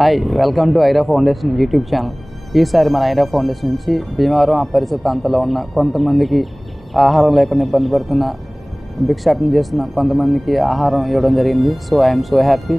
Hi, welcome to Aira foundation YouTube channel. ఈసారి మన Aira foundation నుంచి భీమవరం ఆ పరిసర ప్రాంతాల్లో ఉన్న కొంతమందికి ఆహారం లేకుండా ఇబ్బంది పడుతున్న భిక్షాటన చేస్తున్న కొంతమందికి ఆహారం ఇవ్వడం జరిగింది. So I'm so happy.